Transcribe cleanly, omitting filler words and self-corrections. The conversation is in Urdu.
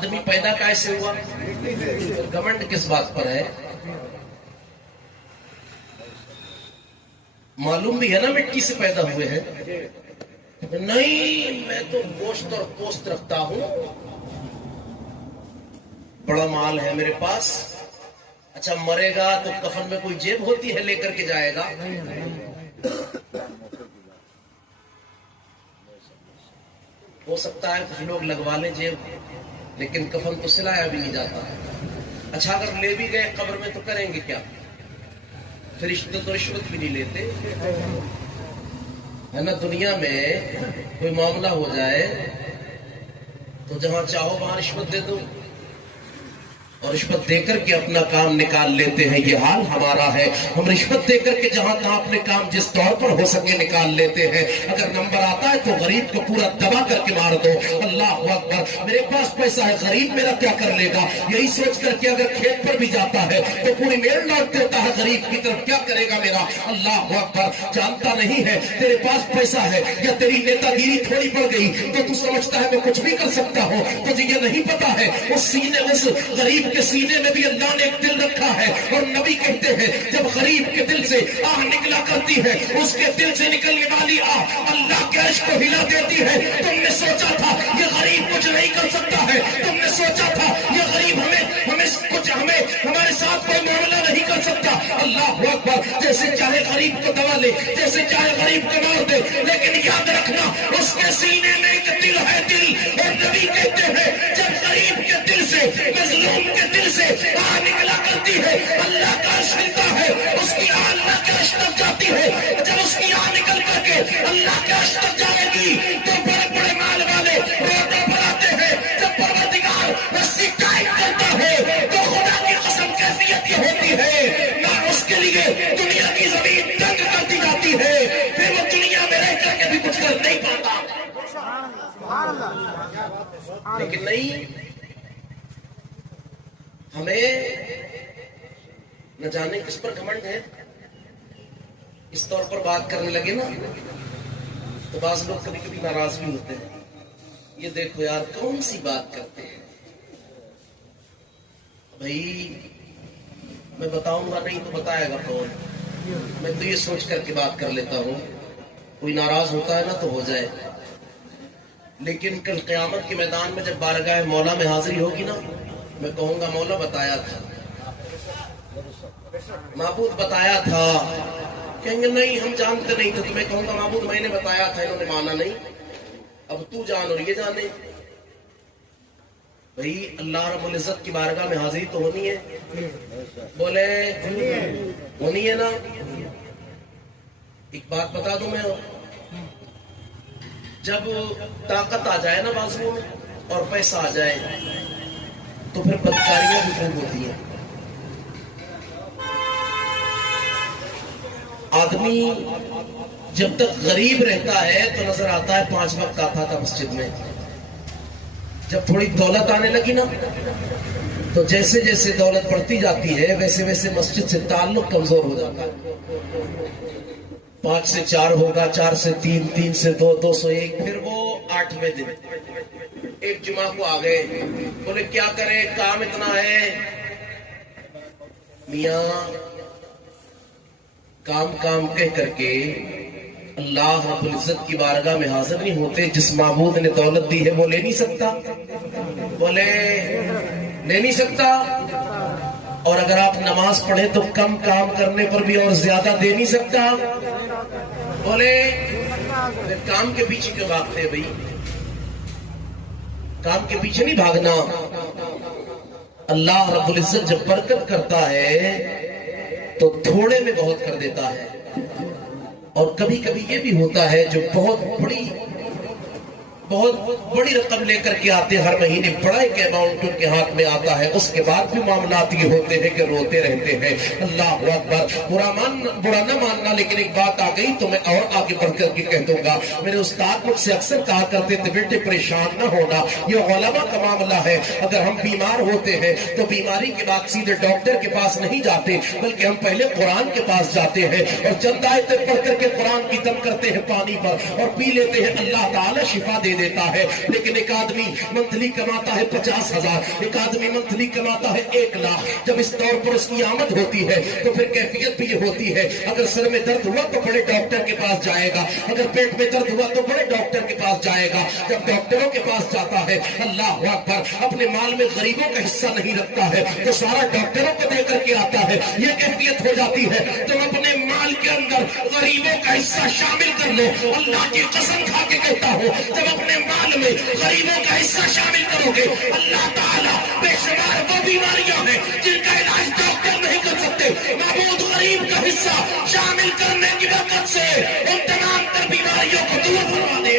آدمی پیدا کیسے ہوا؟ گھمنڈ کس بات پر ہے؟ معلوم بھی ہے نا مٹی سے پیدا ہوئے ہیں. نہیں میں تو گوشت اور پوست رکھتا ہوں، بڑا مال ہے میرے پاس. اچھا مرے گا تو کفن میں کوئی جیب ہوتی ہے لے کر کے جائے گا؟ ہو سکتا ہے کچھ لوگ لگوا لیں جیب، لیکن کفن تو سلایا بھی نہیں جاتا. اچھا اگر لے بھی گئے قبر میں تو کریں گے کیا؟ فرشتے تو رشوت بھی نہیں لیتے ہے نا. دنیا میں کوئی معاملہ ہو جائے تو جہاں چاہو وہاں رشوت دے دو، اور رشوت دے کر کے اپنا کام نکال لیتے ہیں. یہ حال ہمارا ہے. ہم رشوت دے کر کے جہاں تہاں اپنے کام جس طور پر ہو سکے نکال لیتے ہیں. اگر نمبر آتا ہے تو غریب کو پورا دبا کر کے مار دو. اللہ اکبر. میرے پاس پیسہ ہے، غریب میرا کیا کر لے گا؟ یہی سوچ کر کے اگر کھیت پر بھی جاتا ہے تو پوری میل لوٹ دیتا ہے غریب کی طرف، کیا کرے گا میرا؟ اللہ اکبر. جانتا نہیں ہے تیرے پاس پیسہ ہے یا تیری نیتا گیری تھوڑی پڑ گئی تو تو سمجھتا ہے میں کچھ بھی کر سکتا ہوں. تجھے یہ نہیں پتا ہے اس غریب کے سینے میں بھی اللہ نے ایک دل رکھا ہے. اور نبی کہتے ہیں جب غریب کے دل سے آہ نکلا کرتی ہے، اس کے دل سے نکلنے والی آہ اللہ کے عرش کو ہلا دیتی ہے. تم نے سوچا تھا یہ غریب کچھ نہیں کر سکتا ہے، تم نے سوچا تھا یہ غریب ہمارے ساتھ کوئی معاملہ نہیں کر سکتا. اللہ اکبر. جیسے چاہے غریب کو دبا لے، جیسے چاہے غریب کو مار دے، لیکن یاد رکھنا اس کے سینے میں ایک دل ہے، دل. اور نبی کہتے ہیں جب غریب کے دل سے، مظلوم کے دل سے آہ نکلا کرتی ہے، اللہ کا عرش ہلتا ہے. اس کی آہ اللہ کے عرش تک جاتی ہے. جب اس کی آہ نکل کر کے اللہ کے عرش تک جائے گی تو بڑے بڑے مال والے روٹے بناتے ہیں. جب پروردگار رسی ٹائٹ کرتا ہے تو خدا کی قسم کیفیت یہ ہوتی ہے نہ اس کے لیے دنیا کی زمین تنگ کرتی جاتی ہے، پھر وہ دنیا میں رہ کر کے بھی کچھ کر نہیں پاتا. لیکن نہیں، ہمیں نہ جانے کس پر گھمنڈ ہے. اس طور پر بات کرنے لگے نا تو بعض لوگ کبھی کبھی ناراض بھی ہوتے ہیں. یہ دیکھو یار کون سی بات کرتے ہیں بھائی. میں بتاؤں گا نہیں تو بتائے گا کون؟ میں تو یہ سوچ کر کے بات کر لیتا ہوں. کوئی ناراض ہوتا ہے نا تو ہو جائے، لیکن کل قیامت کے میدان میں جب بارگاہ مولا میں حاضری ہوگی نا، میں کہوں گا مولا بتایا تھا، معبود بتایا تھا. کہیں گے نہیں ہم جانتے نہیں تھے. تو میں کہوں گا معبود میں نے بتایا تھا، انہوں نے مانا نہیں، اب تو جان اور یہ جانے. بھئی اللہ رب العزت کی بارگاہ میں حاضری تو ہونی ہے. بولے ہونی ہے نا. ایک بات بتا دوں میں، جب طاقت آ جائے نا بازو میں اور پیسہ آ جائے تو پھر بدکاریاں بھی خوب ہوتی ہیں. آدمی جب تک غریب رہتا ہے تو نظر آتا ہے 5 وقت آتا تھا مسجد میں. جب تھوڑی دولت آنے لگی نا تو جیسے جیسے دولت بڑھتی جاتی ہے ویسے ویسے مسجد سے تعلق کمزور ہو جاتا ہے. 5 سے 4 ہوگا، 4 سے 3، 3 سے 2، 2 سے 1. پھر وہ 8ویں دن ایک جمعہ کو آ گئے، بولے کیا کریں کام اتنا ہے. میاں کام کہہ کر کے اللہ رب العزت کی بارگاہ میں حاضر نہیں ہوتے. جس معبود نے دولت دی ہے وہ لے نہیں سکتا. بولے لے نہیں سکتا. اور اگر آپ نماز پڑھیں تو کم کام کرنے پر بھی اور زیادہ دے نہیں سکتا. بولے پھر کام کے پیچھے کیوں بھاگتے بھائی؟ کام کے پیچھے نہیں بھاگنا. اللہ رب العزت جب برکت کرتا ہے تو تھوڑے میں بہت کر دیتا ہے. اور کبھی کبھی یہ بھی ہوتا ہے جو بہت بڑی رقم لے کر کے آتے ہر مہینے، بڑا ایک اماؤنٹ ان کے ہاتھ میں آتا ہے، اس کے بعد بھی معاملات یہ ہوتے ہیں کہ روتے رہتے ہیں. اللہ اکبر. برا نہ ماننا، لیکن ایک بات آ گئی تو میں اور آگے بڑھ کر کے کہہ دوں گا. میرے استاد مجھ سے اکثر کہا کرتے تھے بیٹے پریشان نہ ہونا، یہ علماء کا معاملہ ہے. اگر ہم بیمار ہوتے ہیں تو بیماری کے بعد سیدھے ڈاکٹر کے پاس نہیں جاتے، بلکہ ہم پہلے قرآن کے پاس جاتے ہیں اور چند آیتیں پڑھ کر کے قرآن کی دم کرتے ہیں پانی پر اور پی لیتے ہیں. اللہ تعالی شفا دے دیتا ہے. لیکن ایک آدمی منتھلی کماتا ہے 50,000, ایک آدمی منتھلی کماتا ہے 1,00,000. جب اس طور پر اس کی آمد ہوتی ہے تو پھر کیفیت بھی یہ ہوتی ہے, اگر سر میں درد ہوا تو بڑے ڈاکٹر کے پاس جائے گا, اگر پیٹ میں درد ہوا تو بڑے ڈاکٹر کے پاس جائے گا. جب ڈاکٹروں کے پاس جاتا ہے, اللہ اکبر, اپنے مال میں غریبوں کا حصہ نہیں رکھتا ہے تو سارا ڈاکٹروں کو دے کر کے آتا ہے. یہ کیفیت ہو جاتی ہے. تم اپنے مال کے اندر غریبوں کا حصہ شامل کر لو. اللہ کی قسم کھا کے کہتا ہوں, جب اپنے مال میں غریبوں کا حصہ شامل کرو گے, اللہ تعالیٰ بے شمار وہ بیماریاں ہیں جن کا علاج ڈاکٹر نہیں کر سکتے, معبود غریب کا حصہ شامل کرنے کی برکت سے ان تمام تر بیماریوں کو دور فرما دے